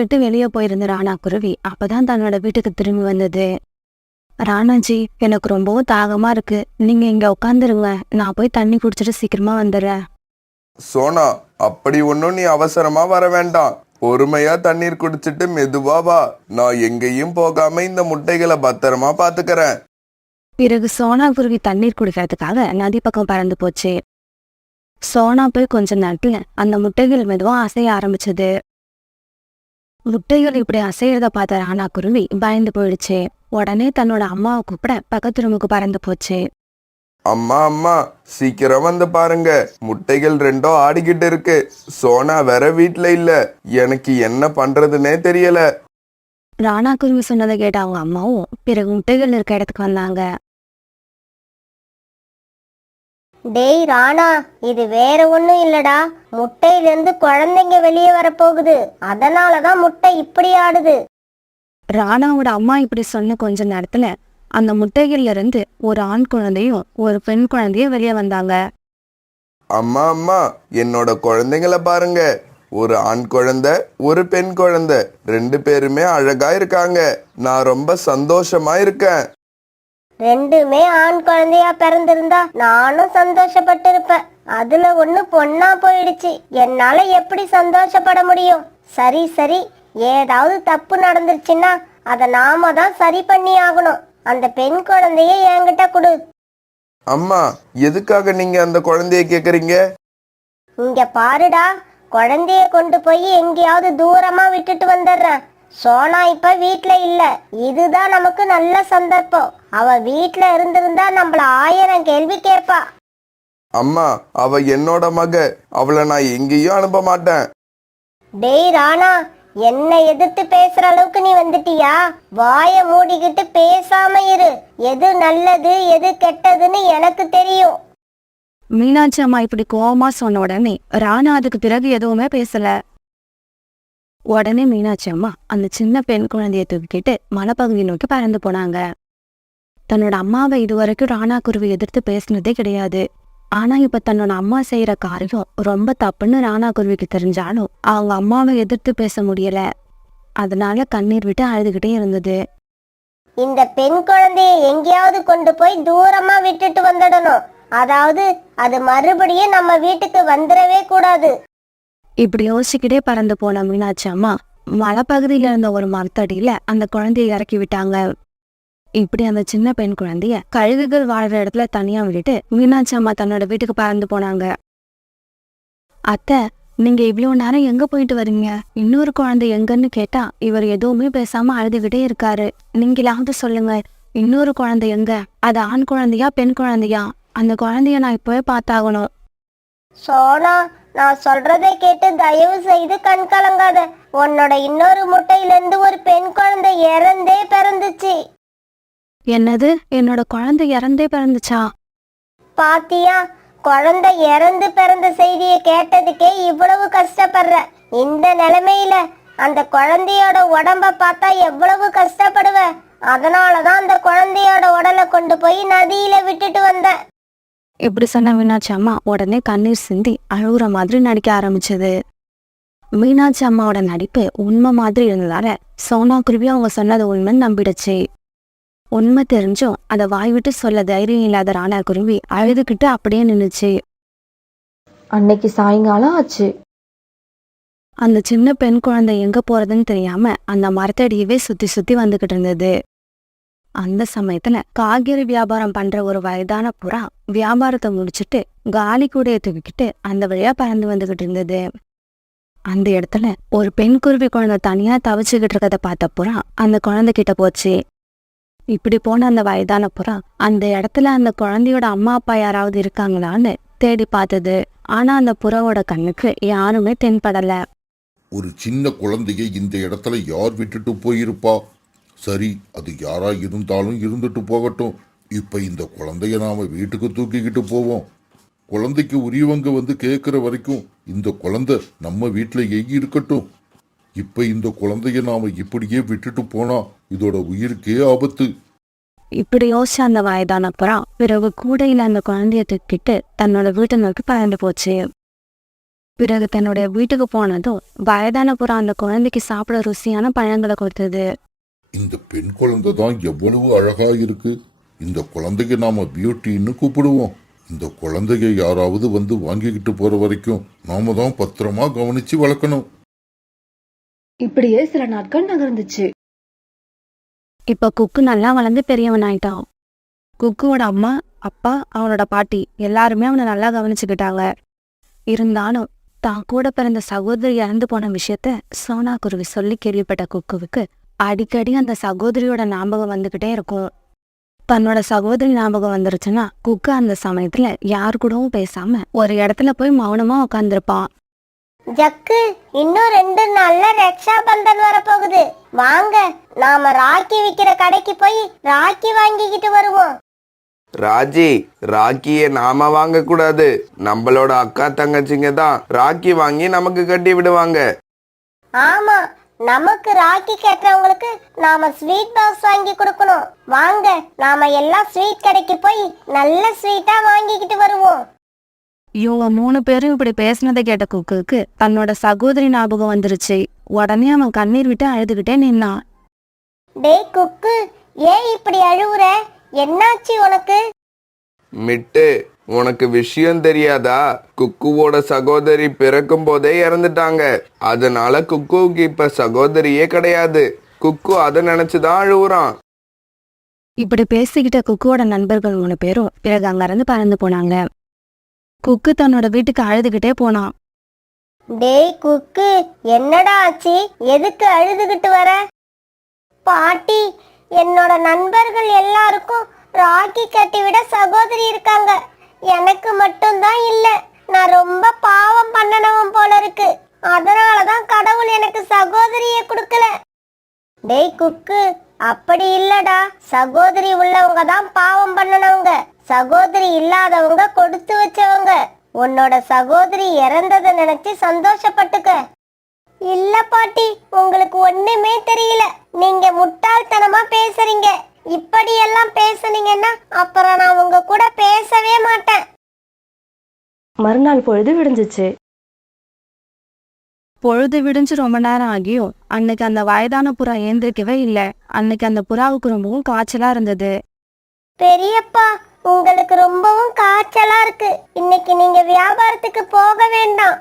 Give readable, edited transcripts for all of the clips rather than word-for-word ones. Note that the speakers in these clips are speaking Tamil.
விட்டு வெளியே போயிருந்த ராணா குருவி அப்பதான் தன்னோட வீட்டுக்கு திரும்பி வந்தது. ராணாஜி, எனக்கு ரொம்பவும் தாகமா இருக்கு, நீங்க இங்க உட்காந்துருங்க, நான் போய் தண்ணி குடிச்சிட்டு சீக்கிரமா வந்துடுறேன். சோனா, அப்படி ஒன்னும் நீ அவசரமா வர வேண்டாம். பொறுமையா தண்ணீர் குடிச்சிட்டு மெதுவா வா. நான் எங்கேயும் போகாம இந்த முட்டைகளை பத்திரமா பாத்துக்கறேன். பிறகு சோனா குருவி தண்ணீர் குடிக்கிறதுக்காக நதி பக்கம் பறந்து போச்சு. சோனா போய் கொஞ்ச நேரத்துல அந்த முட்டைகள் மெதுவா அசைய ஆரம்பிச்சது. முட்டைகள் இப்படி அசையறத பார்த்த ராணா குருவி பயந்து போயிடுச்சு. உடனே தன்னோட அம்மாவை கூப்பிட பக்கத்து ரூமுக்கு பறந்து போச்சு. அம்மா அம்மா, சீக்கிரம் வந்து பாருங்க, முட்டைகள் ரெண்டும் ஆடிக்கிட்டு இருக்கு. சோனா வேற வீட்ல இல்ல. எனக்கு என்ன பண்றதுன்னே தெரியல. ராணா குருவி சொன்னதை கேட்ட அவங்க அம்மாவும் பிறகு முட்டைகள் இருக்க இடத்துக்கு வந்தாங்க. டேய் ராணா, இது வேற ஒண்ணும் இல்லடா, முட்டையிலிருந்து குழந்தைங்க வெளியே வரப்போகுது, அதனாலதான் முட்டை இப்படி ஆடுது. ராணாவோட அம்மா இப்படி சொன்ன கொஞ்ச நேரத்துல அந்த முட்டைகள்ல இருந்து ஒரு ஆண் குழந்தையும் ஒரு பெண் குழந்தையும் வெளியே வந்தாங்க. அம்மா அம்மா, என்னோட குழந்தைங்கள பாருங்க. ஒரு ஆண் குழந்தை, ஒரு பெண் குழந்தை, ரெண்டு பேருமே அழகா இருக்காங்க. நான் ரொம்ப சந்தோஷமா இருக்கேன். ரெண்டுமே ஆண் குழந்தையா பிறந்திருந்தா நானும் சந்தோஷப்பட்டு இருப்பேன். அதுல ஒண்ணு பொண்ணா போயிடுச்சு, என்னால எப்படி சந்தோஷப்பட முடியும்? சரி சரி, ஏதாவது தப்பு நடந்துருச்சுன்னா அதை நாம தான் சரி பண்ணி ஆகணும். அந்த பெண் குழந்தைய என்கிட்ட கொடு. அம்மா, எதுக்காக நீங்க அந்த குழந்தைய கேக்குறீங்க? இங்க பாருடா, குழந்தைய கொண்டு போய் எங்கேயாவது தூரமா விட்டுட்டு வந்துடுறேன். சோனா இப்ப வீட்ல இல்ல, இதுதான் நமக்கு நல்ல சந்தர்ப்பம். அவ வீட்ல இருந்திருந்தா நம்மள 1000 கேள்வி கேட்பா. அம்மா, அவ என்னோட மக. அவளை நான் எங்கேயும் அனுப்ப மாட்டேன். டேய் ராணா, என்னை எதிர்த்து பேசுற அளவுக்கு நீ வந்துட்டியா? வாய மூடிக்கிட்டு பேசாம இரு. எது நல்லது எது கெட்டதுன்னு எனக்கு தெரியும். மீனாட்சி அம்மா இப்படி கோவமா சொன்ன உடனே ராணா அதுக்கு பிறகு எதுவுமே பேசல. உடனே மீனாட்சி அம்மா அந்த சின்ன பெண் குழந்தைய தூக்கிட்டு மலைப்பகுதி நோக்கி பறந்து போனாங்க. தன்னோட அம்மாவை இதுவரைக்கும் ராணா குருவி எதிர்த்து பேசினதே கிடையாது. ஆனா இப்ப தன்னோட அம்மா செய்யற காரியம் ரொம்ப தப்புன்னு ராணா குருவிக்கு தெரிஞ்சாலும் அவங்க அம்மாவை எதிர்த்து பேச முடியல. அதனால கண்ணீர் விட்டு அழுதுகிட்டே இருந்தது. இந்த பெண் குழந்தைய எங்கேயாவது கொண்டு போய் தூரமா விட்டுட்டு வந்துடணும். அதாவது அது மறுபடியும் நம்ம வீட்டுக்கு வந்துடவே கூடாது. இப்படி யோசிச்சுக்கிட்டே பறந்து போன மீனாட்சி அம்மா மலைப்பகுதியில இருந்த ஒரு மரத்தடியில அந்த குழந்தைய இறக்கி விட்டாங்க. இப்படி அந்த சின்ன பெண் குழந்தைய கழுகுகள் வாழ்ற இடத்துல தனியா விட்டுட்டு மீனாட்சி அம்மா தன்னோட வீட்டுக்கு பறந்து போனாங்க. அத்தை, நீங்க இவ்வளவு நேரம் எங்க போயிட்டு வரீங்க? இன்னொரு குழந்தை எங்கன்னு கேட்டா இவர் எதுவுமே பேசாம அழுதுகிட்டே இருக்காரு. நீங்களாவது சொல்லுங்க, இன்னொரு குழந்தை எங்க? அது ஆண் குழந்தையா பெண் குழந்தையா? அந்த குழந்தைய நான் இப்பவே பார்த்தாகணும். சோனா, நான் சொல்றதை கேட்டு தயவு செய்து கண் கலங்காத. உன்னோட இன்னொரு முட்டையிலிருந்து ஒரு பெண் குழந்தை இறந்தே பிறந்துச்சு. என்னது? என்னோட குழந்தை இறந்தே பிறந்துச்சா? பாத்தியா, குழந்தை இறந்து பிறந்த செய்தியை கேட்டதுக்கே இவ்வளவு கஷ்டப்படுற. இந்த நிலைமையில அந்த குழந்தையோட உடம்ப பார்த்தா எவ்வளவு கஷ்டப்படுவ. அதனாலதான் அந்த குழந்தையோட உடலை கொண்டு போய் நதியில விட்டுட்டு வந்த. இப்படி சொன்ன மீனாட்சி அம்மா உடனே கண்ணீர் சிந்தி அழுகுற மாதிரி நடிக்க ஆரம்பிச்சது. மீனாட்சி அம்மாவோட நடிப்பு உண்மை மாதிரி இருந்ததால சோனா குருவி அவங்க சொன்னது உண்மைன்னு நம்பிடுச்சு. உண்மை தெரிஞ்சும் அதை வாய் விட்டு சொல்ல தைரியம் இல்லாத ராணா குருவி அழுதுகிட்டு அப்படியே நின்னுச்சு. அன்னைக்கு சாயங்காலம் ஆச்சு. அந்த சின்ன பெண் குழந்தை எங்க போறதுன்னு தெரியாம அந்த மரத்தடியவே சுத்தி சுத்தி வந்துகிட்டு இருந்தது. அந்த சமயத்துல காய்கறி வியாபாரம் பண்ற ஒரு வயதான புறா வியாபாரத்தை முடிச்சுட்டு காலி கூடைய தூக்கிக்கிட்டு அந்த வழியா பறந்து வந்துகிட்டு இருந்தது. அந்த இடத்துல ஒரு பெண் குருவி குழந்தை தனியா தவிச்சுக்கிட்டு இருக்கத பார்த்த புறா அந்த குழந்தை கிட்ட போச்சு. இப்படி போன அந்த வயதான புறா அந்த இடத்துல அந்த குழந்தையோட அம்மா அப்பா யாராவது இருக்காங்களான்னு தேடி பார்த்தது. ஆனா அந்த புறாவோட கண்ணுக்கு யாருமே தென்படல. ஒரு சின்ன குழந்தைய இந்த இடத்துல யார் விட்டுட்டு போயிருப்பா? சரி, அது யாரா இருந்தாலும் இருந்துட்டு போகட்டும். இப்ப இந்த குழந்தைய நாம வீட்டுக்கு தூக்கிக்கிட்டு போவோம். குழந்தைக்கு உரியவங்க வந்து கேட்கிற வரைக்கும் இந்த குழந்தை நம்ம வீட்டுல இருக்கட்டும். இப்ப இந்த குழந்தைய நாம இப்படியே விட்டுட்டு போனா இதோட உயிருக்கே ஆபத்து. இப்படி யோசிச்ச அந்த வயதான புறா பிறகு கூடையில அந்த குழந்தைய தூக்கிட்டு தன்னோட வீட்டை நோக்கி பறந்து போச்சு. பிறகு தன்னுடைய வீட்டுக்கு போனதும் வயதான புறா அந்த குழந்தைக்கு சாப்பிட ருசியான பழங்களை கொடுத்தது. இந்த பெண் குழந்தை தான் எவ்வளவு அழகா இருக்கு. இந்த குழந்தைக்கு நாம பியூட்டின்னு கூப்பிடுவோம். இந்த குழந்தைய யாராவது வந்து வாங்கிக்கிட்டு போற வரைக்கும் நாம தான் பத்திரமா கவனிச்சு வளர்க்கணும். இப்படியே சில நாட்கள் நகர்ந்துச்சு. இப்ப குக்கு நல்லா வளர்ந்து பெரியவன் ஆயிட்டான். குக்குவோட அம்மா, அப்பா, அவனோட பாட்டி எல்லாருமே அவனை நல்லா கவனிச்சுக்கிட்டாங்க. இருந்தாலும் தான் கூட பிறந்த சகோதரி இறந்து போன விஷயத்த சோனா குருவி சொல்லி கேள்விப்பட்ட குக்குவுக்கு அடிக்கடி அந்த சகோதரியோட ஞாபகம் வந்துகிட்டே இருக்கும். தன்னோட சகோதரி ஞாபகம் வந்துருச்சுன்னா குக்கு அந்த சமயத்துல யாரு கூடவும் பேசாம ஒரு இடத்துல போய் மௌனமா உட்காந்துருப்பான். ஜக்கு, இன்னும் 2 நாள்ல ரக்ஷா பந்தன் வரப்போகுது. வாங்க, நாம ராக்கி விக்கிற கடைக்கு போய் ராக்கி வாங்கிக்கிட்டு வருவோம். ராஜி, ராக்கியை நாம வாங்க கூடாது. நம்மளோட அக்கா தங்கச்சிங்க தான் ராக்கி வாங்கி நமக்கு கட்டி விடுவாங்க. ஆமா, நமக்கு ராக்கி கட்டுறவங்களுக்கு நாம ஸ்வீட் பாக்ஸ் வாங்கி கொடுக்கணும். வாங்க, நாம எல்லாம் ஸ்வீட் கடைக்கு போய் நல்ல ஸ்வீட்டா வாங்கிக்கிட்டு வருவோம். இவங்க 3 பேரும் இப்படி பேசினதை கேட்ட குக்குக்கு தன்னோட சகோதரி ஞாபகம் வந்துருச்சு. உடனே அவன் கண்ணீர் விட்டு அழுதுகிட்டே நின்னான். டேய் குக்கு, ஏன் இப்படி அழுவுற? என்னாச்சு உனக்கு? மிட்டு, உனக்கு விஷயம் தெரியாதா? குக்குவோட சகோதரி பிறக்கும் போதே இறந்துட்டாங்க. அதனால குக்குவுக்கு இப்ப சகோதரியே கிடையாது. குக்கு அதை நினைச்சுதான் அழுவுறான். இப்படி பேசிக்கிட்ட குக்குவோட நண்பர்கள் 3 பேரும் பிறகு அங்கிருந்து பறந்து போனாங்க. குக்கு தன்னோட வீட்டுக்கு அழுதுகிட்டே போனான். டேய் குக்கு, என்னடா ஆச்சு? எதுக்கு அழுதுகிட்டு வர? பாட்டி, என்னோட நண்பர்கள் எல்லாருக்கும் ராக்கி கட்டிவிட சகோதரி இருக்காங்க. எனக்கு மட்டும்தான் இல்ல. நான் ரொம்ப பாவம் பண்ணனவன் போல இருக்கு. அதனாலதான் கடவுள் எனக்கு சகோதரியை கொடுக்கல. டேய் குக்கு, அப்படி இல்லடா. சகோதரி உள்ளவங்க தான் பாவம் பண்ணனவங்க. சகோதரி இல்லாதவங்க கொடுத்து வச்சவங்க. உன்னோட சகோதரி இறந்ததை நினைச்சு சந்தோஷப்பட்டுக்க. இல்ல பாட்டி, உங்களுக்கு ஒண்ணுமே தெரியல. நீங்க முட்டாள்தனமா பேசுறீங்க. இப்படியெல்லாம் பேசுனீங்கன்னா அப்புறம் நான் உங்க கூட பேசவே மாட்டேன். மறுநாள் பொழுது விடிஞ்சிச்சு. பொழுது விடிஞ்சு ரொம்ப நேரம் ஆகியும் அன்னைக்கு அந்த வயதான புறா ஏந்திரிக்கவே இல்லை. அன்னைக்கு அந்த புறாவுக்கு ரொம்பவும் காய்ச்சலா இருந்தது. பெரியப்பா, உங்களுக்கு ரொம்பவும் காய்ச்சலா இருக்கு. இன்னைக்கு நீங்க வியாபாரத்துக்கு போக வேண்டாம்.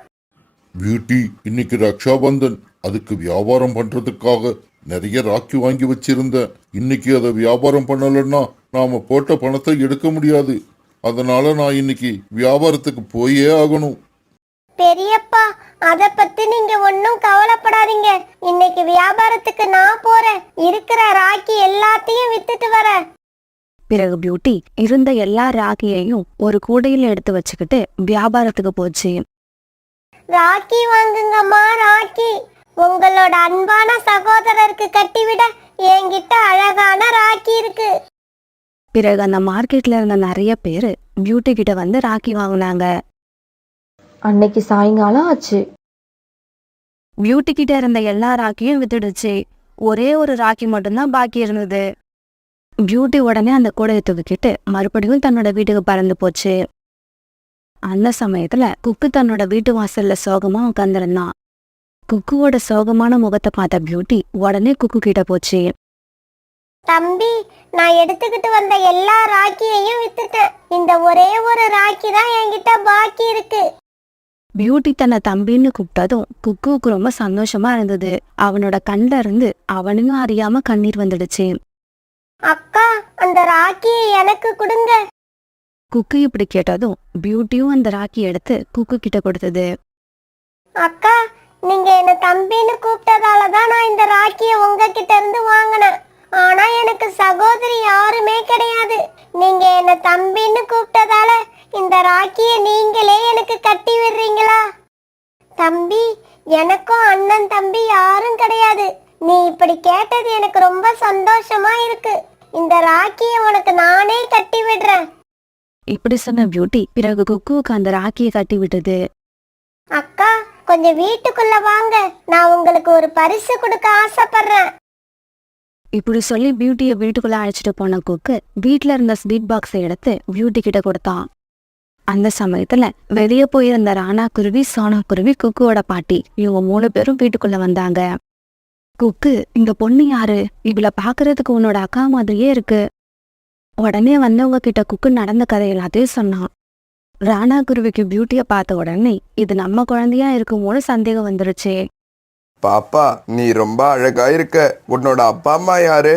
பியூட்டி, இன்னைக்கு ரக்ஷாபந்தன். அதுக்கு வியாபாரம் பண்றதுக்காக நிறைய ராக்கி வாங்கி வச்சிருந்தேன். இன்னைக்கு அதை வியாபாரம் பண்ணலன்னா நாம போட்ட பணத்தை எடுக்க முடியாது. அதனால நான் இன்னைக்கு வியாபாரத்துக்கு போயே ஆகணும். பெரியப்பா, அத பத்தி நீங்க ஒன்னும் கவலைப்படாதீங்க. இன்னைக்கு வியாபாரத்துக்கு நான் போறேன். இருக்கிற ராக்கி எல்லாத்தையும் வித்துட்டு வரேன். பிறகு பியூட்டி இருந்த எல்லா ராக்கியையும் ஒரு கூடையில எடுத்து வச்சுக்கிட்டு வியாபாரத்துக்கு போச்சு. ராக்கி வாங்குங்கம்மா, ராக்கி. உங்களோட அன்பான சகோதரருக்கு கட்டிவிட என்கிட்ட அழகான ராக்கி இருக்கு. பிறகு அந்த மார்க்கெட்ல இருந்த நிறைய பேரு பியூட்டி கிட்ட வந்து ராக்கி வாங்கினாங்க. அன்னைக்கு சாயங்காலம் ஆச்சு. பியூட்டி கிட்ட இருந்த எல்லா ராக்கியும் வித்துடுச்சு. ஒரே ஒரு ராக்கி மட்டும்தான் பாக்கி இருந்தது. பியூட்டி உடனே அந்த கூடையை தூக்கிட்டு மறுபடியும் தன்னோட வீட்டுக்கு பறந்து போச்சு. அந்த சமயத்துல குக்கு தன்னோட வீட்டு வாசல்ல சோகமா உட்கார்ந்திருந்தான். குக்குவோட சோகமான முகத்தை பார்த்த பியூட்டி உடனே குக்கு கிட்ட போச்சு. தம்பி, நான் எடுத்துக்கிட்டு வந்த எல்லா ராக்கியையும் வித்துட்டேன். இந்த ஒரே ஒரு ராக்கி தான் என்கிட்ட பாக்கி இருக்கு. பியூட்டி தன்னை தம்பின்னு கூப்பிட்டதும் குக்குவுக்கு ரொம்ப சந்தோஷமா இருந்தது. அவனோட கண்ல இருந்து அவனையும் அறியாம கண்ணீர் வந்துடுச்சு. அக்கா, அந்த ராக்கியை எனக்கு கொடுங்க. குக்கு இப்படி கேட்டதும் பியூட்டியும் அந்த ராக்கி எடுத்து குக்கு கிட்ட கொடுத்தது. அக்கா, நீங்க என்ன தம்பின்னு கூப்பிட்டதாலதான் நான் இந்த ராக்கியை உங்ககிட்ட இருந்து வாங்கினேன். ஆனா எனக்கு சகோதரி யாருமே கிடையாது. நீங்க என்ன தம்பின்னு கூப்பிட்டதால இந்த ராக்கியை நீங்களே எனக்கு கட்டி விடுறீங்களா? தம்பி, எனக்கும் அண்ணன் தம்பி யாரும் கிடையாது. நீ இப்படி கேட்டது எனக்கு ரொம்ப சந்தோஷமா இருக்கு. இந்த ராக்கியை உனக்கு நானே கட்டி விடுறேன். இப்படி சொன்ன பியூட்டி பிறகு குக்குவுக்கு அந்த ராக்கியை கட்டி விட்டது. அக்கா, கொஞ்சம் வீட்டுக்குள்ள வாங்க. நான் உங்களுக்கு ஒரு பரிசு கொடுக்க ஆசைப்படுறேன். இப்படி சொல்லி பியூட்டியை வீட்டுக்குள்ள அழைச்சிட்டு போன குக்கு வீட்டுல இருந்த ஸ்வீட் பாக்ஸை எடுத்து பியூட்டி கிட்ட கொடுத்தான். அந்த சமயத்துல வெளியே போயிருந்த ராணா குருவி, சோனா குருவி, குக்குவோட பாட்டி இவங்க 3 பேரும் வீட்டுக்குள்ள வந்தாங்க. குக்கு, இந்த பொண்ணு யாரு? இவள பாக்குறதுக்கு உன்னோட அக்கா மாதிரியே இருக்கு. உடனே வந்தவங்க கிட்ட குக்கு நடந்த கதை எல்லாத்தையும் சொன்னான். ராணா குருவிக்கு பியூட்டிய பார்த்த உடனே இது நம்ம குழந்தையா இருக்குமோன்னு சந்தேகம் வந்துருச்சு. பாப்பா, நீ ரொம்ப அழகா இருக்க. உன்னோட அப்பா அம்மா யாரு?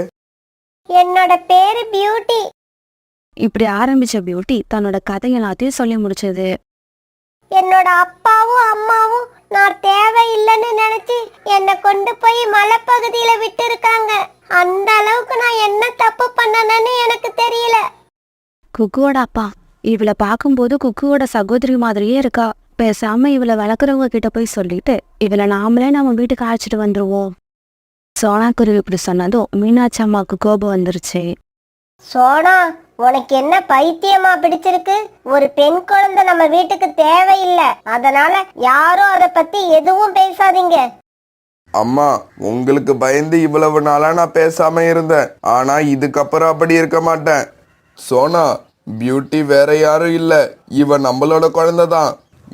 என்னோட பேரு பியூட்டி. இப்படி ஆரம்பிச்ச பியூட்டி தன்னோட கதை எல்லாத்தையும் சொல்லி முடிச்சது. என்னோட அப்பாவும் அம்மாவும் நான் தேவையில்லைன்னு நினைச்சு என்னை கொண்டு போய் மலைப்பகுதியில விட்டு இருக்காங்க. அந்த அளவுக்கு நான் என்ன தப்பு பண்ணனேன்னு எனக்கு தெரியல. குக்குவோட அப்பா, இவளை பார்க்கும்போது குக்குவோட சகோதரி மாதிரியே இருக்கா. பேசாம இவளை வளர்க்குறவங்க கிட்ட போய் சொல்லிட்டு இவளை நாமளே நம்ம வீட்டுக்கு அழைச்சிட்டு வந்துருவோம். சோனா குருவி இப்படி சொன்னதும் மீனாட்சி அம்மாவுக்கு கோபம் வந்துருச்சு. சோனா, உனக்கு என்ன பைத்தியமா பிடிச்சிருக்கு? ஒரு பெண் குழந்தை நம்ம வீட்டுக்கு தேவையில்லை. அதனால யாரும் அதை பத்தி எதுவும் பேசாதீங்க. அம்மா, உங்களுக்கு பயந்து இவ்வளவு நாளா நான் பேசாம இருந்தேன். ஆனா இதுக்கப்புறம் அப்படி இருக்க மாட்டேன். சோனா, பியூட்டி வேற யாரும் இல்ல, இவ நம்மளோட குழந்தை தான்.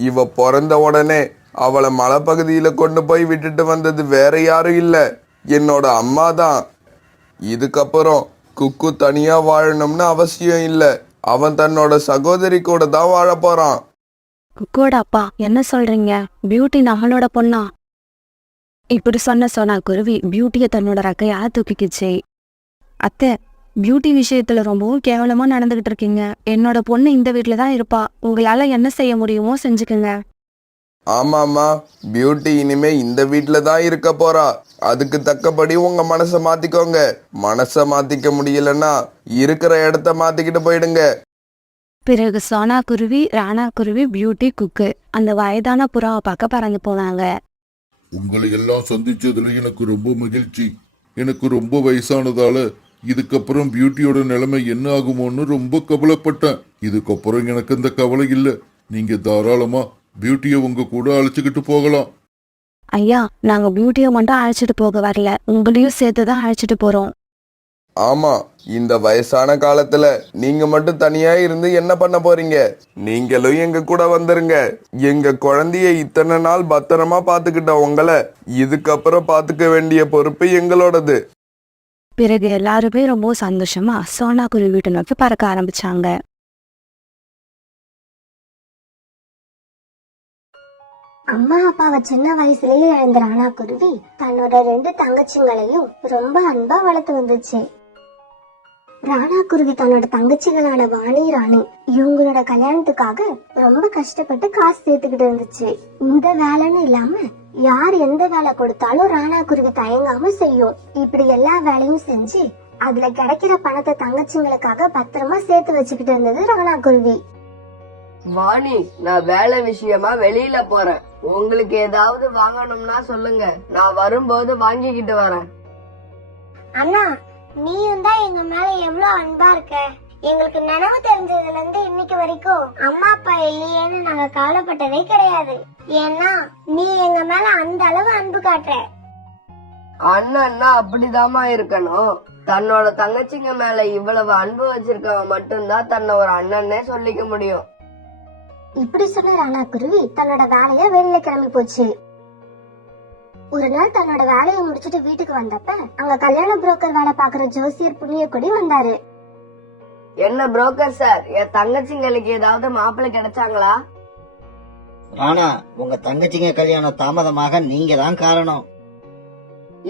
இவ பிறந்த உடனே அவளை மலைப்பகுதியில கொண்டு போய் விட்டுட்டு வந்தது வேற யாரும் இல்ல, என்னோட அம்மா தான். இதுக்கப்புறம் குக்கு தனியா வாழணும்னு அவசியம் இல்ல. அவன் தன்னோட சகோதரி கூட தான் வாழ போறான். குக்குவோட அப்பா, என்ன சொல்றீங்க? பியூட்டி நம்மளோட பொண்ணா? இப்படி சொன்ன சோனா குருவி பியூட்டியை தன்னோட ரெக்கையால தூக்கிக்கிச்சு. அத்தை, பியூட்டி விஷயத்துல ரொம்பவும் கேவலமா நடந்துகிட்டு இருக்கீங்க. என்னோட பொண்ணு இந்த வீட்டுல தான் இருப்பா. உங்களால என்ன செய்ய முடியுமோ செஞ்சுக்கங்க. ஆமாம்மா, பியூட்டி இனிமே இந்த வீட்டுல தான் இருக்க போறா. அதுக்கு தக்கபடி உங்க மனசை மாத்திக்கோங்க. மனசை மாத்திக்க முடியலன்னா இருக்கிற இடத்த மாத்திக்கிட்டு போயிடுங்க. பிறகு சோனா குருவி, ராணா குருவி, பியூட்டி, குக்கு அந்த வயதான புறாவை பார்க்க பறந்து போனாங்க. உங்களை எல்லாம் சந்திச்சதுல எனக்கு ரொம்ப மகிழ்ச்சி. எனக்கு ரொம்ப வயசானதால இதுக்கப்புறம் பியூட்டியோட நிலைமை என்ன ஆகுமோன்னு ரொம்ப கவலைப்பட்டேன். இதுக்கப்புறம் எனக்கு இந்த கவலை இல்ல. நீங்க தாராளமா பியூட்டியை உங்க கூட அழைச்சுக்கிட்டு போகலாம். ஐயா, நாங்க பியூட்டியை மட்டும் அழைச்சிட்டு போக வரல, உங்களையும் சேர்த்துதான் அழைச்சிட்டு போறோம். ஆமா, இந்த வயசான காலத்துல நீங்க மட்டும் தனியா இருந்து என்ன பண்ண போறீங்க? நீங்களும் எங்க கூட வந்துருங்க. எங்க குழந்தைய இத்தனை நாள் பத்திரமா பாத்துக்கிட்ட உங்களை இதுக்கப்புறம் பாத்துக்க வேண்டிய பொறுப்பு எங்களோடது. பிறகு எல்லாருமே ரொம்ப சந்தோஷமா சோனா குருவி வீட்டை நோக்கி பறக்க ஆரம்பிச்சாங்க. அம்மா அப்பாவை சின்ன வயசுலயே இழந்த ராணா குருவி தன்னோட 2 தங்கச்சிங்களையும் ரொம்ப அன்பா வளர்த்து வந்துச்சு. ராணா குருவி தன்னோட தங்கச்சிகளான வாணி, ராணி இவங்களோட கல்யாணத்துக்காக ரொம்ப கஷ்டப்பட்டு காசு சேர்த்துக்கிட்டு இருந்துச்சு. இந்த வேலைன்னு இல்லாம யார் எந்த வேலை கொடுத்தாலும் ராணா குருவி தயங்காம செய்யும். இப்படி எல்லா வேலையும் செஞ்சு அதுல கிடைக்கிற பணத்தை தங்கச்சிங்களுக்காக பத்திரமா சேர்த்து வச்சுக்கிட்டு இருந்தது ராணா குருவி. வாணி, நான் வேலை விஷயமா வெளியில போறேன். உங்களுக்கு ஏதாவது வாங்கணும்னா சொல்லுங்க, நான் வரும்போது வாங்கிக்கிட்டு வரேன். அண்ணா, நீயும் தான் எங்க மேல எவ்வளவு அன்பா இருக்க. எங்களுக்கு நினைவு தெரிஞ்சதுல இருந்து இன்னைக்கு வரைக்கும் அம்மா அப்பா இல்லையேன்னு நாங்க கவலைப்பட்டதே கிடையாது. ஏன்னா நீ எங்க மேல அந்த அளவு அன்பு காட்டுற. அண்ணன்னா அப்படிதாம்மா இருக்கணும். தன்னோட தங்கச்சிங்க மேல இவ்வளவு அன்பு வச்சிருக்கவன் மட்டும்தான் தன்னை ஒரு அண்ணன்னே சொல்லிக்க முடியும். இப்படி சொன்ன ராணா குருவி தன்னோட வேலைய வெளியில கிளம்பி போச்சு. ஒரு நாள் தன்னோட வேலையை முடிச்சிட்டு வீட்டுக்கு வந்தப்ப அங்க கல்யாண புரோக்கர் வேலை பாக்குற ஜோசியர் புண்ணியக்கொடி வந்தாரு. என்ன புரோக்கர் சார், என் தங்கச்சிங்களுக்கு ஏதாவது மாப்பிள்ளை கிடைச்சாங்களா? ராணா, உங்க தங்கச்சிங்க கல்யாணம் தாமதமாக நீங்க தான் காரணம்.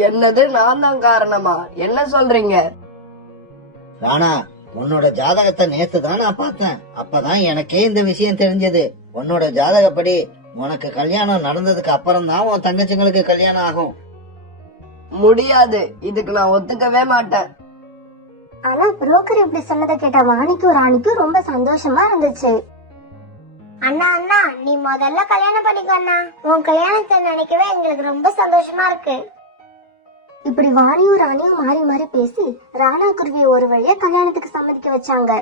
என்னது, நான் தான் காரணமா? என்ன சொல்றீங்க? ராணா, உன்னோட ஜாதகத்தை நேத்து தான் நான் பார்த்தேன். அப்பதான் எனக்கே இந்த விஷயம் தெரிஞ்சது. உன்னோட ஜாதகப்படி உனக்கு கல்யாணம் நடந்ததுக்கு அப்புறம் தான் உன் தங்கச்சிங்களுக்கு கல்யாணம் ஆகும். முடியாது, இதுக்கு நான் ஒத்துக்கவே மாட்டேன். ஆனா புரோக்கர் இப்படி சொன்னதை கேட்ட வாணிக்கும் ராணிக்கும் ரொம்ப சந்தோஷமா இருந்துச்சு. அண்ணா அண்ணா, நீ முதல்ல கல்யாணம் பண்ணிக்கோ அண்ணா. உன் கல்யாணத்தை நினைக்கவே எங்களுக்கு ரொம்ப சந்தோஷமா இருக்கு. இப்படி வாணியும் ராணியும் மாறி மாறி பேசி ராணா குருவியை ஒரு வழியா கல்யாணத்துக்கு சம்மதிக்க வச்சாங்க.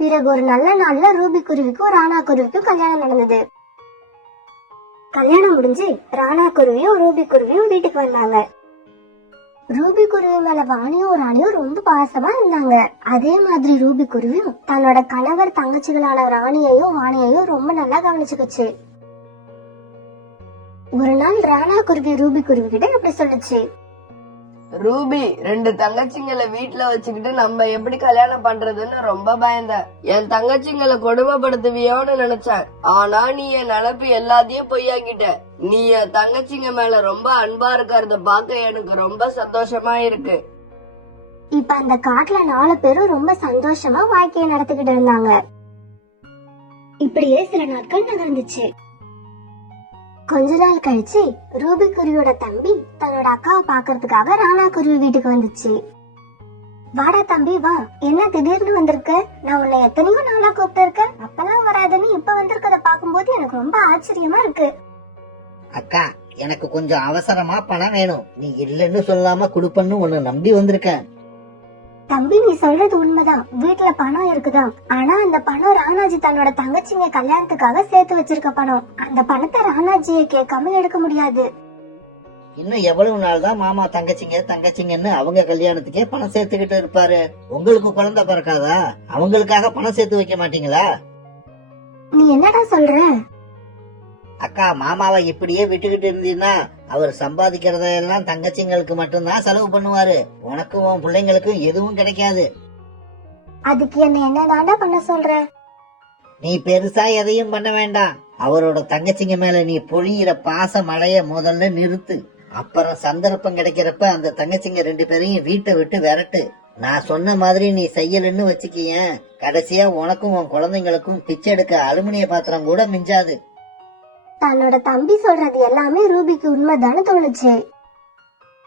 பிறகு ஒரு நல்ல நாள்ல ரூபி குருவிக்கும் ராணா குருவிக்கும் கல்யாணம் நடந்தது. கல்யாணம் முடிஞ்சு ராணா குருவியும் ரூபி குருவியும் வீட்டுக்கு வந்தாங்க. ரூபி குருவி மேல வாணியும் ராணியும் ரொம்ப பாசமா இருந்தாங்க. அதே மாதிரி ரூபி குருவியும் தன்னோட கணவர் தங்கச்சிகளான ராணியையும் வாணியையும் ரொம்ப நல்லா கவனிச்சுக்குச்சு. ஒரு நாள் ராணா குருவி ரூபி குருவி கிட்ட இப்படி சொல்லுச்சு. ரூபி, 2 தங்கச்சிங்களை வீட்டுல வச்சுக்கிட்டு நம்ம எப்படி கல்யாணம் பண்றதுன்னு ரொம்ப பயந்தேன். என் தங்கச்சிங்களை கொடுமைப்படுத்துவியோன்னு நினைச்சேன். ஆனா நீ என் நினப்பு எல்லாத்தையும் பொய்யாக்கிட்ட. நீ என் தங்கச்சிங்க மேல ரொம்ப அன்பா இருக்கிறத பார்க்க எனக்கு ரொம்ப சந்தோஷமா இருக்கு. இப்ப அந்த காட்டுல 4 பேரும் ரொம்ப சந்தோஷமா வாழ்க்கையை நடத்திக்கிட்டு இருந்தாங்க. இப்படியே சில நாட்கள் நகர்ந்துச்சு. கொஞ்ச நாள் கழிச்சு ரூபி குருவியோட தம்பி தன்னோட அக்காவை பாக்குறதுக்காக ராணா குருவி வீட்டுக்கு வந்துச்சு. வாடா தம்பி வா, என்ன திடீர்னு வந்திருக்க? நான் உன்னை எத்தனையோ நாளா கூப்பிட்டு இருக்கேன், அப்பெல்லாம் வராதுன்னு இப்ப வந்திருக்கத பாக்கும்போது எனக்கு ரொம்ப ஆச்சரியமா இருக்கு. அக்கா, எனக்கு கொஞ்சம் அவசரமா பணம் வேணும். நீ இல்லைன்னு சொல்லாம கொடுப்பன்னு உன்னை நம்பி வந்திருக்கேன். தம்பி, நீ சொல்றது உண்மைதான். வீட்டுல பணம் இருக்குதான். ஆனா அந்த பணம் ராணாஜி தன்னோட தங்கச்சிங்க கல்யாணத்துக்காக சேர்த்து வச்சிருக்க பணம். அந்த பணத்தை ராணாஜியை கேட்காம எடுக்க முடியாது. இன்னும் எவ்வளவு நாள் தான் மாமா தங்கச்சிங்கன்னு அவங்க கல்யாணத்துக்கே பணம் சேர்த்துக்கிட்டு இருப்பாரு? உங்களுக்கு குழந்தை பிறக்காதா? அவங்களுக்காக பணம் சேர்த்து வைக்க மாட்டீங்களா? நீ என்னடா சொல்ற? அக்கா, மாமாவை இப்படியே விட்டுக்கிட்டு இருந்தீங்கன்னா அவர் சம்பாதிக்கிறதெல்லாம் தங்கச்சிங்களுக்கு மட்டும்தான் செலவு பண்ணுவாரு. உனக்கும் உன் பிள்ளைங்களுக்கும் எதுவும் கிடைக்காது. அதுக்கு என்னதாண்டா பண்ண சொல்ற? நீ பெருசா எதையும் பண்ண வேண்டாம். அவரோட தங்கச்சிங்க மேல நீ பொழியிற பாச மழைய முதல்ல நிறுத்து. அப்புறம் சந்தர்ப்பம் கிடைக்கிறப்ப அந்த தங்கச்சிங்க 2 பேரையும் வீட்டை விட்டு விரட்டு. நான் சொன்ன மாதிரி நீ செய்யலன்னு வச்சுக்கியேன், கடைசியா உனக்கும் உன் குழந்தைங்களுக்கும் பிச்சை எடுக்க அலுமினிய பாத்திரம் கூட மிஞ்சாது. தன்னோட தம்பி சொல்றது எல்லாமே ரூபிக்கு உண்மைதானு தோணுச்சு.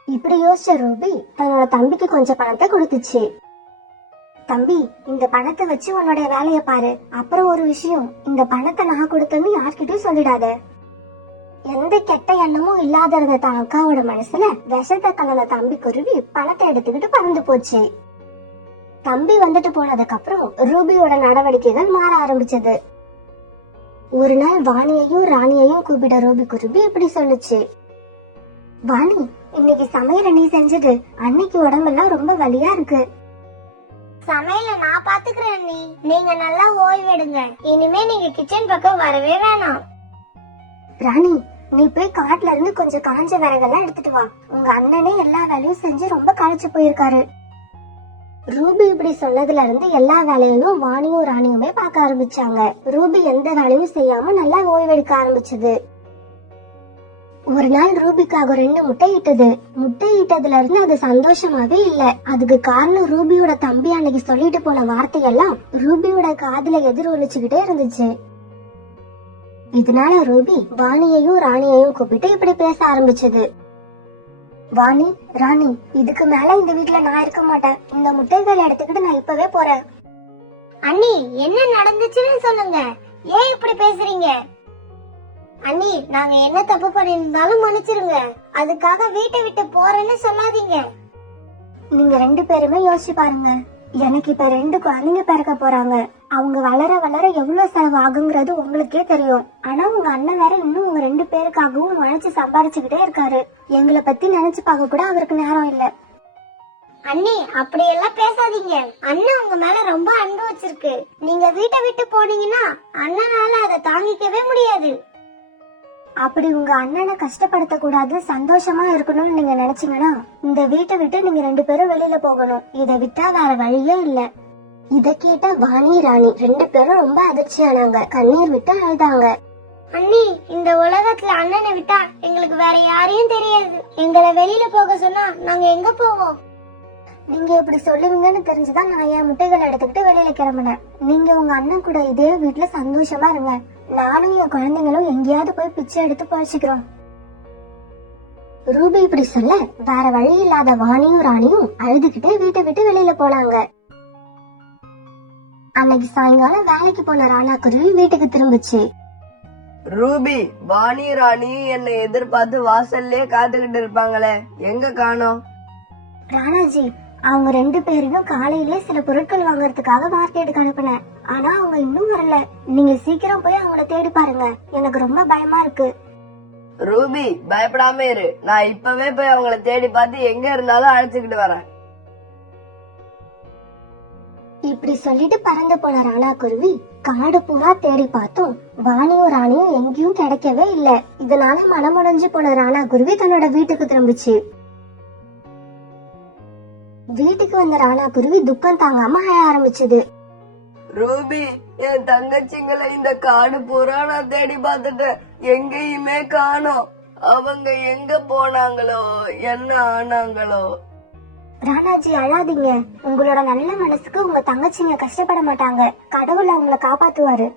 இப்படி யோசிச்ச ரூபி தன்னோட தம்பிக்கு கொஞ்சம் பணத்தை கொடுத்துச்சு. தம்பி, இந்த பணத்தை வச்சு உன்னோட வேலைய பாரு. அப்புறம் ஒரு விஷயம், இந்த பணத்தை நான் கொடுத்தேன்னு யார்கிட்டயும் சொல்லிடாத. எந்த கெட்ட எண்ணமும் இல்லாத இருந்த தான் அக்காவோட மனசுல விஷத்தை கலந்த தம்பி குருவி பணத்தை எடுத்துக்கிட்டு பறந்து போச்சு. தம்பி வந்துட்டு போனதுக்கு அப்புறம் ரூபியோட நடவடிக்கைகள் மாற ஆரம்பிச்சது. ஒரு நாள் வாணியையும் ராணியையும் கூப்பிட்ட ரூபி குருவி இப்படி சொல்லுச்சு. வாணி, இன்னைக்கு சமையல நீ செஞ்சது. அன்னைக்கு உடம்பெல்லாம் ரொம்ப வலியா இருக்கு. சமையல நான் பாத்துக்கிறேன் அண்ணி, நீங்க நல்லா ஓய்வெடுங்க. இனிமே நீங்க கிச்சன் பக்கம் வரவே வேணாம். ராணி, நீ போய் காட்டுல இருந்து கொஞ்சம் காஞ்ச விறகெல்லாம் எடுத்துட்டு வா. உங்க அண்ணனே எல்லா வேலையும் செஞ்சு ரொம்ப களைச்சு போயிருக்காரு. ரூபி இப்படி சொன்னதுல இருந்து எல்லா வேலையும் வாணியும் ராணியுமே பார்க்க ஆரம்பிச்சாங்க. ரூபி எந்த வேலையும் செய்யாம நல்லா ஓய்வெடுக்க ஆரம்பிச்சது. ஒரு நாள் ரூபிக்காக 2 முட்டை இட்டது. முட்டை இட்டதுல இருந்து அது சந்தோஷமாவே இல்ல. அதுக்கு காரணம் ரூபியோட தம்பி அன்னைக்கு சொல்லிட்டு போன வார்த்தையெல்லாம் ரூபியோட காதுல எதிரொலிச்சுக்கிட்டே இருந்துச்சு. இதனால ரூபி வாணியையும் ராணியையும் கூப்பிட்டு இப்படி பேச ஆரம்பிச்சது. வாணி, ராணி, இதுக்கு மேல இந்த வீட்டுல நான் இருக்க மாட்டேன். இந்த முட்டைகளை எடுத்துக்கிட்டு நான் இப்பவே போறேன். அண்ணி, என்ன நடந்துச்சுன்னு சொல்லுங்க. ஏன் இப்படி பேசுறீங்க? அண்ணி, நாங்க என்ன தப்பு பண்ணிருந்தாலும் மன்னிச்சிருங்க. அதுக்காக வீட்டை விட்டு போறேன்னு சொல்லாதீங்க. நீங்க 2 பேருமே யோசிச்சு பாருங்க. எனக்கு இப்ப 2 குழந்தைங்க பிறக்க போறாங்க. அவங்க வளர வளர எவ்வளவு செலவு ஆகுங்கிறது உங்களுக்கே தெரியும். ஆனா உங்க அண்ணன் வேற இன்னும் உங்க 2 பேருக்காகவும் உழைச்சு சம்பாரிச்சுக்கிட்டே இருக்காரு. எங்களை பத்தி நினைச்சு பார்க்க கூட அவருக்கு நேரம் இல்ல. அண்ணி, அப்படி எல்லாம் பேசாதீங்க. அண்ணன் உங்க மேல ரொம்ப அன்பு வச்சிருக்கு. நீங்க வீட்டை விட்டு போனீங்கன்னா அண்ணனால அதை தாங்கிக்கவே முடியாது. அப்படி உங்க அண்ணனை கஷ்டப்படுத்த கூடாது, சந்தோஷமா இருக்கணும்னு நீங்க நினைச்சீங்கன்னா இந்த வீட்டை விட்டு நீங்க 2 பேரும் வெளியில போகணும். இதை விட்டா வேற வழியே இல்ல. இத கேட்ட வாணி ராணி 2 பேரும் ரொம்ப அதிர்ச்சியானாங்க. கண்ணீர் விட்டு அழுதாங்க. அண்ணி, இந்த உலகத்துல அண்ணனை விட்டா எங்களுக்கு வேற யாரையும் தெரியாது. எங்களை வெளியில போக சொன்னா நாங்க எங்க போவோம்? நீங்க இப்படி சொல்லுவீங்கன்னு தெரிஞ்சுதான் நான் என் முட்டைகளை எடுத்துக்கிட்டு வெளியில கிளம்பினேன். நீங்க உங்க அண்ணன் கூட இதே வீட்டுல சந்தோஷமா இருங்க. நானும் என் குழந்தைங்களும் எங்கேயாவது போய் பிச்சை எடுத்து பழிச்சுக்கிறோம். ரூபி இப்படி சொல்ல வேற வழி இல்லாத வாணியும் ராணியும் அழுதுகிட்டே வீட்டை விட்டு வெளியில போனாங்க. அன்னைக்கு சாயங்காலம் வேலைக்கு போன ராணா குருவி வீட்டுக்கு திரும்பிச்சு. ரூபி, வாணி ராணி என்னை எதிர்பார்த்து வாசல்லே காத்துக்கிட்டு இருப்பாங்களே, எங்க காணோம்? ராணாஜி, அவங்க 2 பேரையும் காலையிலே சில பொருட்கள் வாங்கறதுக்காக மார்க்கெட்டுக்கு அனுப்பினேன். ஆனா அவங்க இன்னும் வரல. நீங்க சீக்கிரம் போய் அவங்கள தேடி பாருங்க. எனக்கு ரொம்ப பயமா இருக்கு. ரூபி பயப்படாம இரு, நான் இப்பவே போய் அவங்கள தேடி பார்த்து எங்க இருந்தாலும் அழைச்சுக்கிட்டு வரேன். இப்படி சொல்லிட்டு பறந்து போன ராணா குருவி காடு பூரா தேடி பார்த்தோம். வாணியும் ராணியும் எங்கேயும் கிடைக்கவே இல்ல. இதனால மனமுடைஞ்சு போன ராணா குருவி தன்னோட வீட்டுக்கு திரும்பிச்சு. வீட்டுக்கு வந்த ராணா குருவி துக்கம் தாங்காம அழ ஆரம்பிச்சது. ரூபி, என் தங்கச்சிங்களை இந்த காடு பூரா நான் தேடி பார்த்துட்டேன், எங்கேயுமே காணோம். அவங்க எங்க போனாங்களோ, என்ன ஆனாங்களோ? ராணாஜி அழாதீங்க. உங்களோட நல்ல மனசுக்கு உங்க தங்கச்சிங்க கஷ்டப்பட மாட்டாங்க. கடவுள் அவங்கள காப்பாத்துவாரு.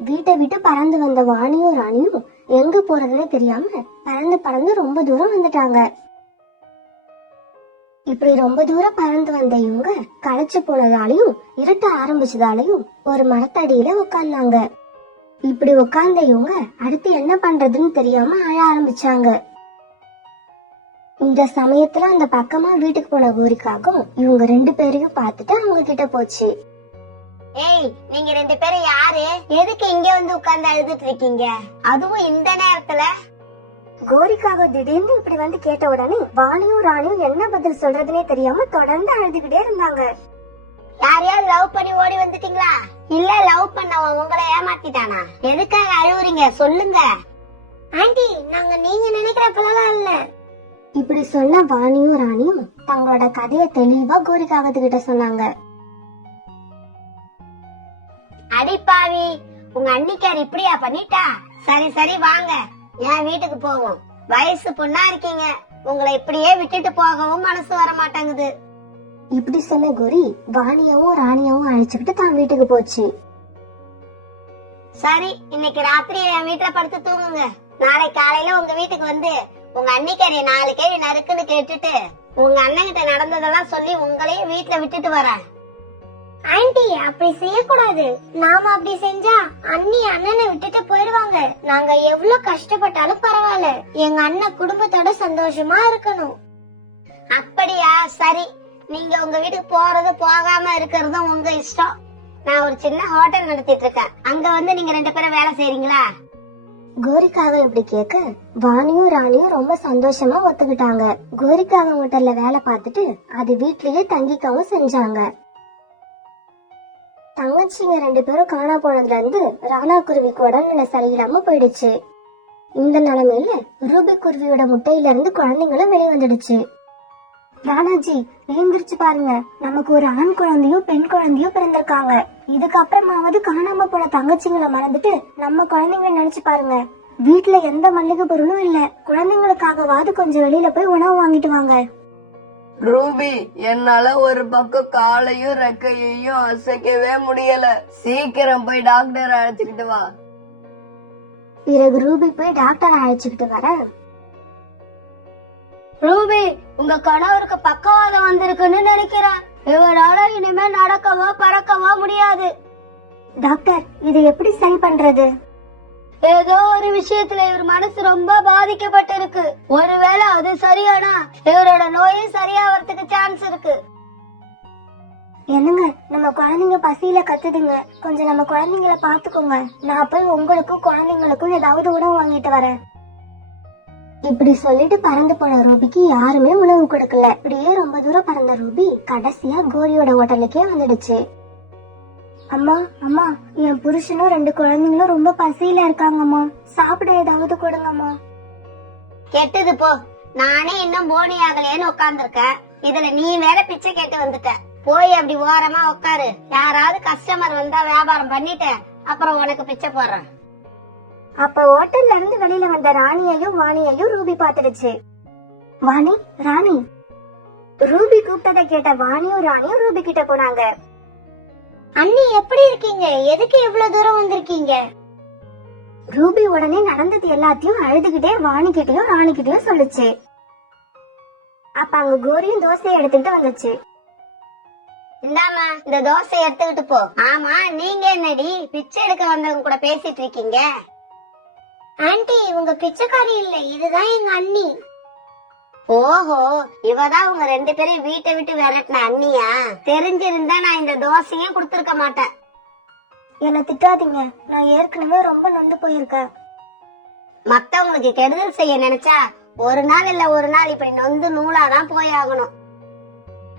வீட்டை விட்டு பறந்து வந்த வாணியும் ராணியும் எங்க போறதுன்னு தெரியாம பறந்து பறந்து ரொம்ப தூரம் வந்துட்டாங்க. இப்படி ரொம்ப தூரம் பறந்து வந்த இவங்க களைச்சு போனதாலையும் இருட்ட ஆரம்பிச்சதாலையும் ஒரு மரத்தடியில உட்கார்ந்தாங்க. இப்படி உட்கார்ந்த இவங்க அடுத்து என்ன பண்றதுன்னு தெரியாம அழ ஆரம்பிச்சாங்க. இந்த சமயத்துல அந்த பக்கமா வீட்டுக்கு போன கோரிக்காகவும் இவங்க 2 பேரையும் பார்த்துட்டு அவங்க கிட்ட போச்சு. ஏய், நீங்க 2 பேரும் யாரு? எதுக்கு இங்க வந்து உட்கார்ந்து அழுதுட்டு இருக்கீங்க, அதுவும் இந்த நேரத்துல? கோரிக்காக திடீர்னு இப்படி வந்து கேட்ட உடனே வாணியும் ராணியும் என்ன பதில் சொல்றதுனே தெரியாம தொடர்ந்து அழுதுகிட்டே இருந்தாங்க. யாரையாவது லவ் பண்ணி ஓடி வந்துட்டீங்களா? இல்ல, லவ் பண்ணவன் உங்களை ஏமாத்திட்டானா? எதுக்காக அழுவுறீங்க சொல்லுங்க. ஆண்டி, நாங்க நீங்க நினைக்கிறப்பலாம் இல்ல. இப்படி சொன்ன வாணியும் ராணியும் தங்களோட கதைய தெளிவா கோரிக்காகத்துக்கிட்ட சொன்னாங்க. அடிப்பாவி, உங்க அன்னிக்கார் இப்படியா பண்ணிட்டா? சரி சரி வாங்க, என் வீட்டுக்கு போவோம். வயசு பொண்ணா இருக்கீங்க, உங்களை இப்படியே விட்டுட்டு போகவும் மனசு வர மாட்டேங்குது. இப்படி சொன்ன கோரி வாணியாவும் ராணியாவும் அழைச்சுக்கிட்டு தான் வீட்டுக்கு போச்சு. சரி, இன்னைக்கு ராத்திரி என் வீட்டுல படுத்து தூங்குங்க. நாளை காலையில உங்க வீட்டுக்கு வந்து உங்க அன்னிக்காரிய 4 கேள்வி நறுக்குன்னு கேட்டுட்டு உங்க அண்ணன் கிட்ட நடந்ததெல்லாம் சொல்லி உங்களையும் வீட்டுல விட்டுட்டு வரேன். ஆண்டி, அப்படி செய்யக்கூடாது. நாம அப்படி செஞ்சா அண்ணி அண்ணனை விட்டுட்டு போயிடுவாங்க. நாங்க எவ்வளவு கஷ்டப்பட்டாலும் பரவாயில்ல, எங்க அண்ணன் குடும்பத்தோட சந்தோஷமா இருக்கணும். அப்படியா? சரி, நீங்க உங்க வீட்டுக்கு போறது போகாம இருக்கிறதும் உங்க இஷ்டம். நான் ஒரு சின்ன ஹோட்டல் நடத்திட்டு இருக்கேன், அங்க வந்து நீங்க 2 பேரும் வேலை செய்றீங்களா? கோரிக்காக இப்படி கேட்க வாணியும் ராணியும் ரொம்ப சந்தோஷமா ஒத்துக்கிட்டாங்க. கோரிக்காக ஹோட்டல்ல வேலை பார்த்துட்டு அது வீட்லயே தங்கிக்கவும் செஞ்சாங்க. தங்கச்சிங்க 2 பேரும் காணா போனதுல இருந்து ராணா குருவிக்கு உடல்நிலை சரியில்லாம போயிடுச்சு. இந்த நிலைமையில ரூபி குருவியோட முட்டையில இருந்து குழந்தைங்களும் வெளியே வந்துடுச்சு. ராணாஜி, எழுந்திருச்சு பாருங்க, நமக்கு ஒரு ஆண் குழந்தையும் பெண் குழந்தையும் பிறந்திருக்காங்க. இதுக்கப்புறமாவது காணாம போன தங்கச்சிங்களை மறந்துட்டு நம்ம குழந்தைங்களை நினைச்சு பாருங்க. வீட்டுல எந்த மல்லிகை பொருளும் இல்ல, குழந்தைங்களுக்காகவாது கொஞ்சம் வெளியில போய் உணவு வாங்கிட்டு வாங்க. ரூபி, என்னால ஒரு பக்கம் காலையும் ரெக்கையையும் அசைக்கவே முடியல. சீக்கிரம் போய் டாக்டர் அழைச்சுக்கிட்டு வா. பிறகு ரூபி போய் டாக்டர் அழைச்சுக்கிட்டு வர, ரூபி, உங்க கணவருக்கு பக்கவாதம் வந்திருக்குன்னு நினைக்கிறேன். இவரால இனிமே நடக்கவோ பறக்கவோ முடியாது. டாக்டர், இதை எப்படி சரி பண்றது? ஏதோ ஒரு விஷயத்துல இவர் மனசு ரொம்ப பாதிக்கப்பட்டிருக்கு. ஒருவேளை அது சரியானா இவரோட நோயும் சரியாவறதுக்கு சான்ஸ் இருக்கு. என்னங்க, நம்ம குழந்தைங்க பசியில கத்துதுங்க, கொஞ்சம் நம்ம குழந்தைங்கள பாத்துக்கோங்க. நான் போய் உங்களுக்கும் குழந்தைங்களுக்கும் ஏதாவது உணவு வாங்கிட்டு வரேன். இப்படி சொல்லிட்டு பறந்து போன ரூபிக்கு யாருமே உணவு கொடுக்கல. இப்படியே ரொம்ப தூரம் பறந்த ரூபி கடைசியா கோரியோட ஹோட்டலுக்கே வந்துடுச்சு. அம்மா, அம்மா, என் புருஷனும் 2 குழந்தைங்களும் ரொம்ப பசியில இருக்காங்கம்மா, சாப்பிட ஏதாவது கொடுங்கம்மா. கெட்டது போ, நானே இன்னும் போனி ஆகலையேன்னு உட்கார்ந்துருக்கேன். இதுல நீ வேற பிச்சை கேட்டு வந்துட்ட. போய் அப்படி ஓரமா உட்காரு. யாராவது கஸ்டமர் வந்தா வியாபாரம் பண்ணிட்டு அப்புறம் உனக்கு பிச்சை போடுறேன். அப்ப ஹோட்டல்ல இருந்து வெளியில வந்த ராணியையும் வாணியையும் ரூபி பாத்துடுச்சு. வாணி, ராணி. ரூபி கூப்பிட்டதை கேட்ட வாணியும் ராணியும் ரூபி கிட்ட போனாங்க. அண்ணி, எப்படி இருக்கீங்க? எதுக்கு இவ்வளவு தூரம் வந்திருக்கீங்க? ரூபி உடனே நடந்தது எல்லாத்தையும் அழுதுகிட்டே வாணி கிட்டயும் ராணி கிட்டயும் சொல்லுச்சு. அப்ப அங்க கோரியும் தோசையை எடுத்துக்கிட்டு வந்துச்சு. இந்தாமா, இந்த தோசையை எடுத்துக்கிட்டு போ. ஆமா, நீங்க என்னடி பிச்சை எடுக்க வந்தவங்க கூட பேசிட்டு இருக்கீங்க? ஆண்டி, உங்க பிச்சைக்காரி இல்ல, இதுதான் எங்க அண்ணி. ஓஹோ, இவதான் உங்க 2 பேரையும் வீட்டை விட்டு விரட்டின அண்ணியா? தெரிஞ்சிருந்தா நான் இந்த தோசையும் கொடுத்திருக்க மாட்டேன். என்ன திட்டாதீங்க, நான் ஏற்கனவே ரொம்ப நொந்து போயிருக்கேன். மத்தவங்களுக்கு கெடுதல் செய்ய நினைச்சா ஒரு நாள் இல்ல ஒரு நாள் இப்படி நொந்து நூலாதான் போய் ஆகணும்.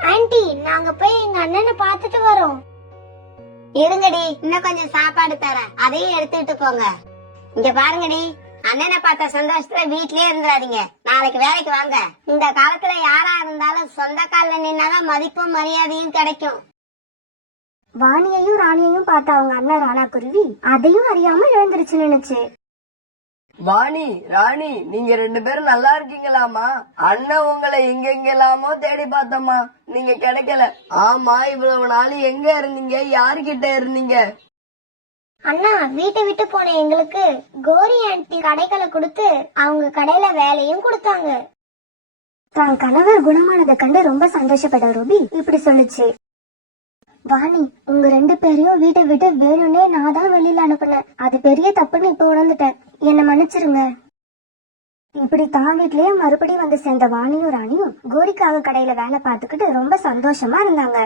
ஆன்ட்டி, நாங்க போய் எங்க அண்ணனை பாத்துட்டு வரோம். இருங்கடி, இன்னும் கொஞ்சம் சாப்பாடு தரேன், அதையும் எடுத்துட்டு போங்க. இங்க பாருங்கடி, அண்ணனை பார்த்த சந்தோஷத்துல வீட்லயே இருந்துடாதீங்க, நாளைக்கு வேலைக்கு வாங்க. இந்த காலத்துல யாரா இருந்தாலும் சொந்த கால்ல நின்னாதான் மதிப்பும் மரியாதையும் கிடைக்கும். வாணியையும் ராணியையும் பார்த்த அவங்க அண்ணன் ராணா குருவி அதையும் அறியாம எழுந்திருச்சு நினைச்சு. வாணி, ராணி, நீங்க 2 பேரும் நல்லா இருக்கீங்களாமா? அண்ணன் உங்களை எங்கெங்கெல்லாமோ தேடி பார்த்தோமா, நீங்க கிடைக்கல. ஆமா, இவ்வளவு நாள் எங்க இருந்தீங்க? யாருகிட்ட இருந்தீங்க? அண்ணா, வீட்டை விட்டு போன எங்களுக்கு கோரி ஆன்ட்டி கடைகளை கொடுத்து அவங்க கடையில வேலையும் கொடுத்தாங்க. தான் கணவர் குணமானதை கண்டு ரொம்ப சந்தோஷப்பட்ட ரூபி இப்படி சொல்லுச்சு. வாணி, உங்க 2 பேரையும் வீட்டை விட்டு வேணும்னே நான் தான் வெளியில அனுப்புனேன். அது பெரிய தப்புன்னு இப்ப உணர்ந்துட்டேன், என்ன மன்னிச்சிருங்க. இப்படி தான் வீட்லயே மறுபடியும் வந்து சேர்ந்த வாணியும் ராணியும் கோரிக்காக கடையில வேலை பார்த்துக்கிட்டு ரொம்ப சந்தோஷமா இருந்தாங்க.